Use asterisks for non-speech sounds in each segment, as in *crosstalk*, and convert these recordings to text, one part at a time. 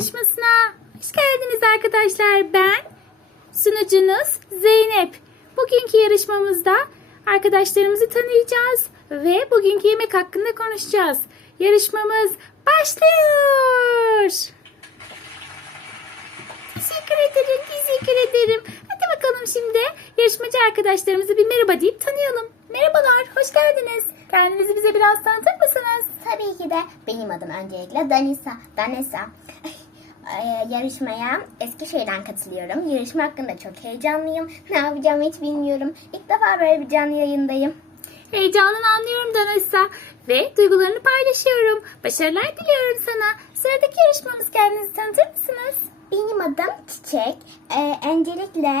yarışmasına hoş geldiniz arkadaşlar. Ben sunucunuz Zeynep. Bugünkü yarışmamızda arkadaşlarımızı tanıyacağız ve bugünkü yemek hakkında konuşacağız. Yarışmamız başlıyor. Teşekkür ederim, teşekkür ederim. Hadi bakalım şimdi yarışmacı arkadaşlarımızı bir merhaba deyip tanıyalım. Merhabalar, hoş geldiniz. Kendinizi bize biraz tanıtır mısınız? Tabii ki de benim adım öncelikle Danisa. Danesa. Ee, yarışmaya Eskişehir'den katılıyorum. Yarışma hakkında çok heyecanlıyım. Ne yapacağımı hiç bilmiyorum. İlk defa böyle bir canlı yayındayım. Heyecanını anlıyorum Danessa ve duygularını paylaşıyorum. Başarılar diliyorum sana. Sıradaki yarışmamız kendinizi tanıtır mısınız? Benim adım Çiçek. Ee, öncelikle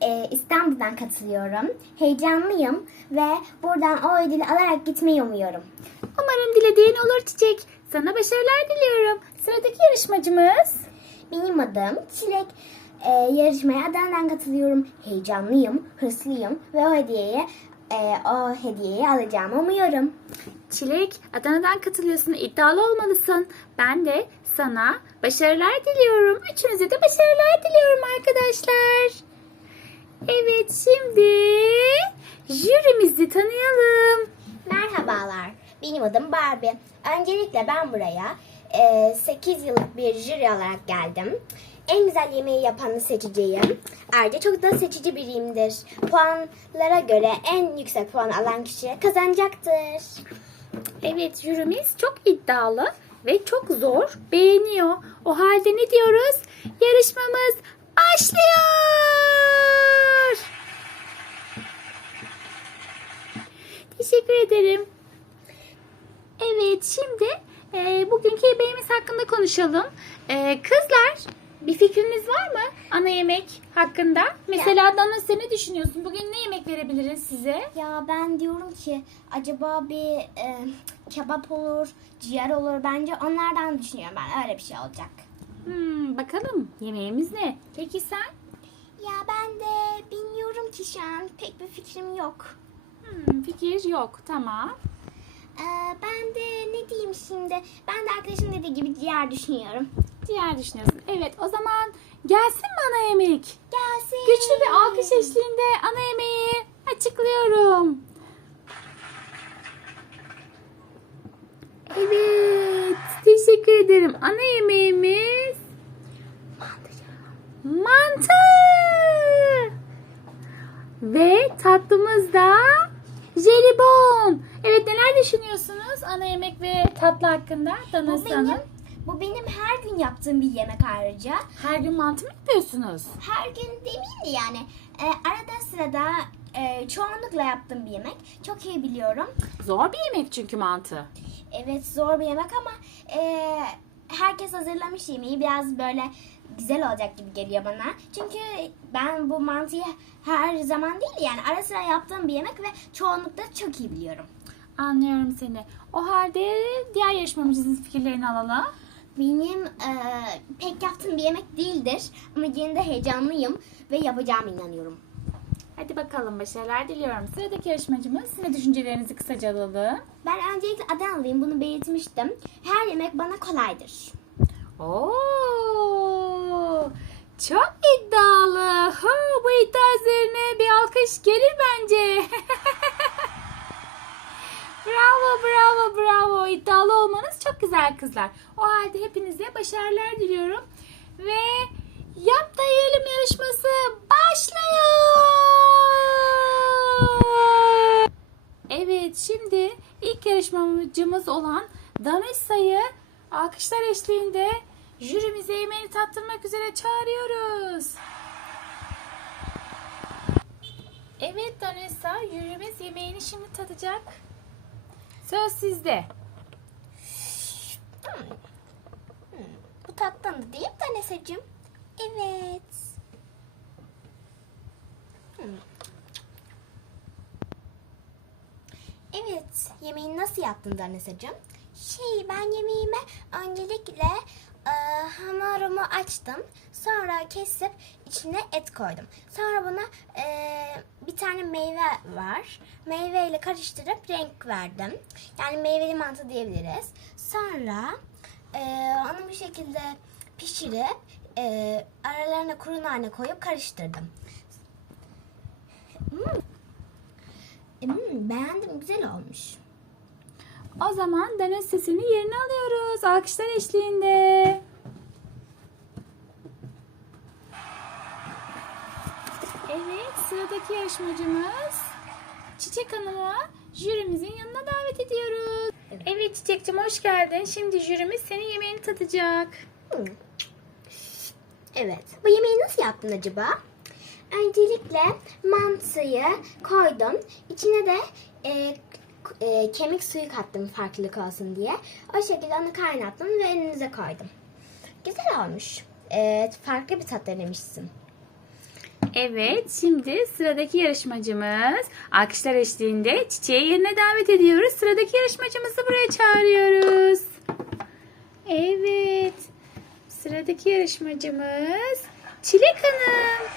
e, İstanbul'dan katılıyorum. Heyecanlıyım ve buradan o ödülü alarak gitmeyi umuyorum. Umarım dilediğin olur Çiçek. Sana başarılar diliyorum. Sıradaki yarışmacımız Benim adım Çilek. Ee, yarışmaya Adana'dan katılıyorum. Heyecanlıyım, hırslıyım ve o hediyeyi e, o hediyeyi alacağımı umuyorum. Çilek. Adana'dan katılıyorsun. İddialı olmalısın. Ben de sana başarılar diliyorum. Üçünüze de başarılar diliyorum arkadaşlar. Evet şimdi jürimizi tanıyalım. Merhabalar. Benim adım Barbie. Öncelikle ben buraya 8 yıllık bir jüri olarak geldim. En güzel yemeği yapanı seçeceğim. Ayrıca çok da seçici biriyimdir. Puanlara göre en yüksek puan alan kişi kazanacaktır. Evet jürimiz çok iddialı ve çok zor beğeniyor. O halde ne diyoruz? Yarışmamız başlıyor. Teşekkür ederim. Evet şimdi e, bugünkü yemeğimiz hakkında konuşalım. E, kızlar bir fikriniz var mı ana yemek hakkında? Mesela Dana sen ne düşünüyorsun? Bugün ne yemek verebiliriz size? Ya ben diyorum ki acaba bir e, kebap olur, ciğer olur. Bence onlardan düşünüyorum ben. Öyle bir şey olacak. Hmm, bakalım yemeğimiz ne? Peki sen? Ya ben de bilmiyorum ki şu an. Pek bir fikrim yok. Hmm, fikir yok. Tamam. Ee, ben de ne diyeyim şimdi? Ben de arkadaşım dediği gibi ciğer düşünüyorum. Diğer düşünüyorsun. Evet o zaman gelsin mi ana yemek? Gelsin. Güçlü bir alkış eşliğinde ana yemeği açıklıyorum. Evet. Teşekkür ederim. Ana yemeğimiz mantı. Ve tatlımız da jelibon. Evet neler düşünüyorsunuz ana yemek ve tatlı hakkında? Bu Danası benim, Hanım. bu benim her gün yaptığım bir yemek ayrıca. Her gün mantı mı yapıyorsunuz? Her gün demeyeyim de yani. e, arada sırada e, çoğunlukla yaptığım bir yemek. Çok iyi biliyorum. Zor bir yemek çünkü mantı. Evet zor bir yemek ama e, herkes hazırlamış yemeği biraz böyle güzel olacak gibi geliyor bana. Çünkü ben bu mantıyı her zaman değil yani ara sıra yaptığım bir yemek ve çoğunlukla çok iyi biliyorum. Anlıyorum seni. O halde diğer yarışmacımızın fikirlerini alalım. Benim e, pek yaptığım bir yemek değildir ama yine de heyecanlıyım ve yapacağıma inanıyorum. Hadi bakalım başarılar diliyorum. Sıradaki yarışmacımız sizin düşüncelerinizi kısaca alalım. Ben öncelikle Adanalıyım bunu belirtmiştim. Her yemek bana kolaydır. Oo, çok iddialı. Ha, bu iddia üzerine bir alkış gelir bence. *laughs* bravo, bravo, bravo. İddialı olmanız çok güzel kızlar. O halde hepinize başarılar diliyorum. Ve yap da yiyelim yarışması başlıyor. Evet şimdi ilk yarışmacımız olan Danessa'yı alkışlar eşliğinde jürimize yemeğini tattırmak üzere çağırıyoruz. Evet Danessa jürimiz yemeğini şimdi tadacak. Söz sizde. Bu tattan da değil mi Tanesacığım? Evet. Hmm. Evet, yemeğini nasıl yaptın Tanesacığım? Şey, ben yemeğime öncelikle e, hamurumu açtım. Sonra kesip içine et koydum. Sonra buna e, bir tane meyve var. Meyveyle karıştırıp renk verdim. Yani meyveli mantı diyebiliriz. Sonra e, onu bir şekilde pişirip e, aralarına kuru nane koyup karıştırdım. Hmm. Hmm, beğendim, güzel olmuş. O zaman dana sesini yerine alıyoruz. Alkışlar eşliğinde. Evet sıradaki yarışmacımız Çiçek Hanım'ı jürimizin yanına davet ediyoruz. Evet, Çiçek'cim hoş geldin. Şimdi jürimiz senin yemeğini tadacak. Evet. Bu yemeği nasıl yaptın acaba? Öncelikle mantıyı koydum. İçine de e, e, kemik suyu kattım farklılık olsun diye. O şekilde onu kaynattım ve önünüze koydum. Güzel olmuş. Evet, farklı bir tat denemişsin. Evet, şimdi sıradaki yarışmacımız alkışlar eşliğinde Çiçeği yerine davet ediyoruz. Sıradaki yarışmacımızı buraya çağırıyoruz. Evet, sıradaki yarışmacımız Çilek Hanım.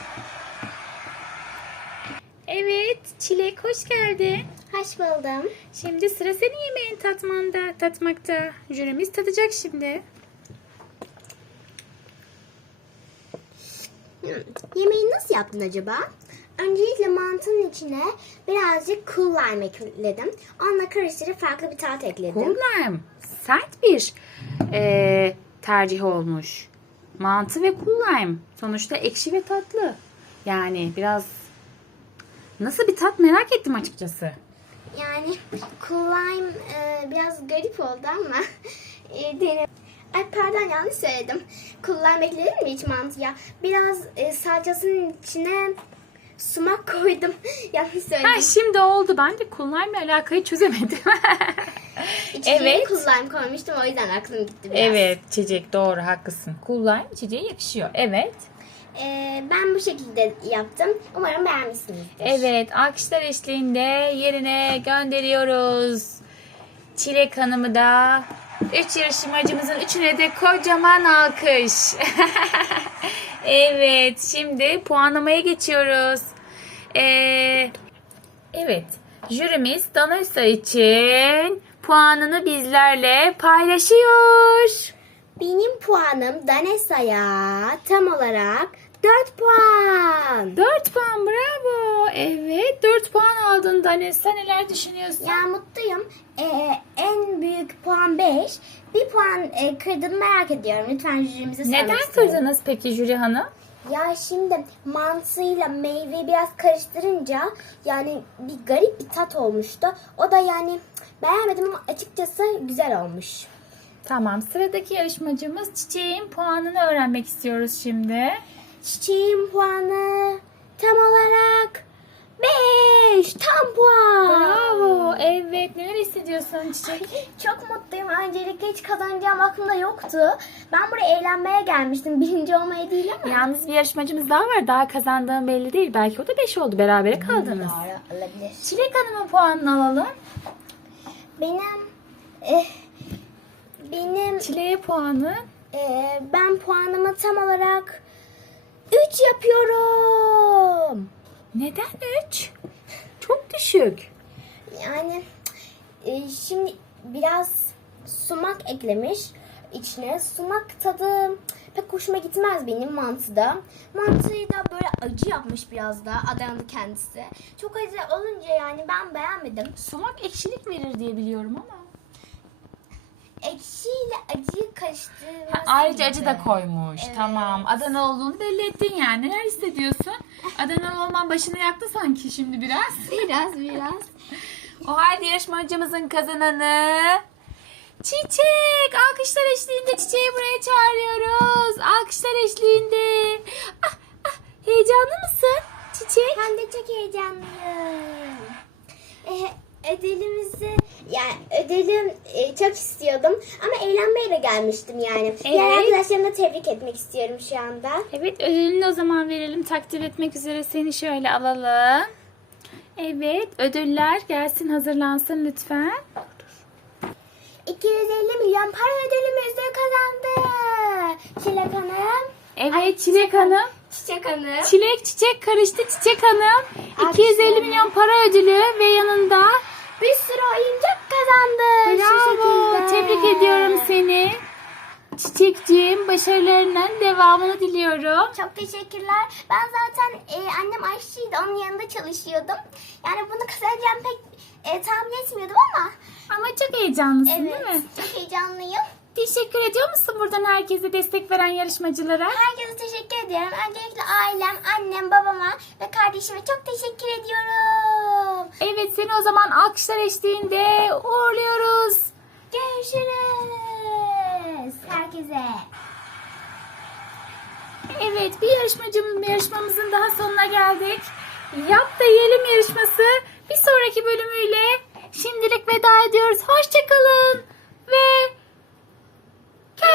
Evet, Çilek hoş geldin. Hoş buldum. Şimdi sıra senin yemeğini tatmanda, tatmakta. Jürimiz tadacak şimdi. Yemeği nasıl yaptın acaba? Öncelikle mantının içine birazcık cool lime ekledim. Onunla karıştırıp farklı bir tat ekledim. Cool lime. Sert bir eee, tercih olmuş. Mantı ve cool lime. Sonuçta ekşi ve tatlı. Yani biraz nasıl bir tat merak ettim açıkçası. Yani cool lime e, biraz garip oldu ama *laughs* e, dene- Ay pardon yanlış söyledim. Lime ekledin mi hiç mantıya? Biraz e, salçasının içine sumak koydum. *laughs* yanlış söyledim. Ha şimdi oldu. Ben de ile alakayı çözemedim. *laughs* İçine evet. lime koymuştum o yüzden aklım gitti biraz. evet çiçek doğru haklısın. Lime çiçeğe yakışıyor. Evet. E, ben bu şekilde yaptım. Umarım beğenmişsinizdir. Evet, alkışlar eşliğinde yerine gönderiyoruz. Çilek Hanım'ı da üç yarışmacımızın üçüne de kocaman alkış. *laughs* evet, şimdi puanlamaya geçiyoruz. Ee, evet, jürimiz Danışsa için puanını bizlerle paylaşıyor. Benim puanım Danesa'ya tam olarak 4 puan. 4 puan bravo. Evet 4 puan aldın Danessa neler düşünüyorsun? Ya mutluyum. Ee, en büyük puan 5. Bir puan e, kırdım merak ediyorum. Lütfen jürimize sormak Neden istiyorum. kırdınız peki jüri hanım? Ya şimdi mantıyla meyveyi biraz karıştırınca yani bir garip bir tat olmuştu. O da yani beğenmedim ama açıkçası güzel olmuş. Tamam sıradaki yarışmacımız Çiçek'in puanını öğrenmek istiyoruz şimdi. Çiçeğin puanı tam olarak 5. Tam puan. Bravo. Evet neler hissediyorsun Çiçek? Çok mutluyum. Öncelikle hiç kazanacağım aklımda yoktu. Ben buraya eğlenmeye gelmiştim. Birinci olmaya değil ama. Yalnız bir yarışmacımız daha var. Daha kazandığım belli değil. Belki o da 5 oldu. Berabere kaldınız. Doğru olabilir. Çilek Hanım'ın puanını alalım. Benim eh, benim Çilek'e puanı. eh, ben puanımı tam olarak 3 yapıyorum. Neden 3? Çok düşük. Yani eh, şimdi biraz sumak eklemiş içine. Sumak tadı pek hoşuma gitmez benim mantıda. Mantıyı da böyle acı yapmış biraz da Adanalı kendisi. Çok acı olunca yani ben beğenmedim. Sumak ekşilik verir diye biliyorum ama. Ekşiyle acıyı karıştırması Ha, ayrıca acı da koymuş. Evet. Tamam. Adana olduğunu belli ettin yani. Neler hissediyorsun? *laughs* Adana olman başını yaktı sanki şimdi biraz. *laughs* Biraz biraz. O halde yarışmacımızın kazananı Çiçek. Alkışlar eşliğinde Çiçeği buraya çağırıyoruz. Alkışlar eşliğinde. Ah, ah, heyecanlı mısın Çiçek? Ben de çok heyecanlıyım. Ee, ödülümüzü yani ödülüm e, çok istiyordum ama eğlenmeye de gelmiştim yani. Diğer Evet. arkadaşlarımı da tebrik etmek istiyorum şu anda. Evet ödülünü o zaman verelim. Takdir etmek üzere seni şöyle alalım. Evet ödüller gelsin hazırlansın lütfen. 250 milyon para ödülümüzü kazandı. Çilek Hanım. Evet Çilek Hanım. Çiçek Hanım. Çilek çiçek karıştı Çiçek Hanım. 250 milyon para ödülü ve yanında Bir sürü oyuncak kazandı. Bravo. Tebrik ediyorum seni. Çiçekciğim başarılarının devamını diliyorum. Çok teşekkürler. Ben zaten e, annem aşçıydı. Onun yanında çalışıyordum. Yani bunu kazanacağım pek e, tahmin etmiyordum ama Ama çok heyecanlısın evet değil mi? çok heyecanlıyım. Teşekkür ediyor musun buradan herkese destek veren yarışmacılara? Herkese teşekkür ediyorum. Öncelikle ailem, annem, babama ve kardeşime çok teşekkür ediyorum. Evet seni o zaman alkışlar eşliğinde uğurluyoruz. Görüşürüz. Herkese. Evet bir yarışmacımın yarışmamızın daha sonuna geldik. Yap da yiyelim yarışması bir sonraki bölümüyle şimdilik veda ediyoruz. Hoşçakalın ve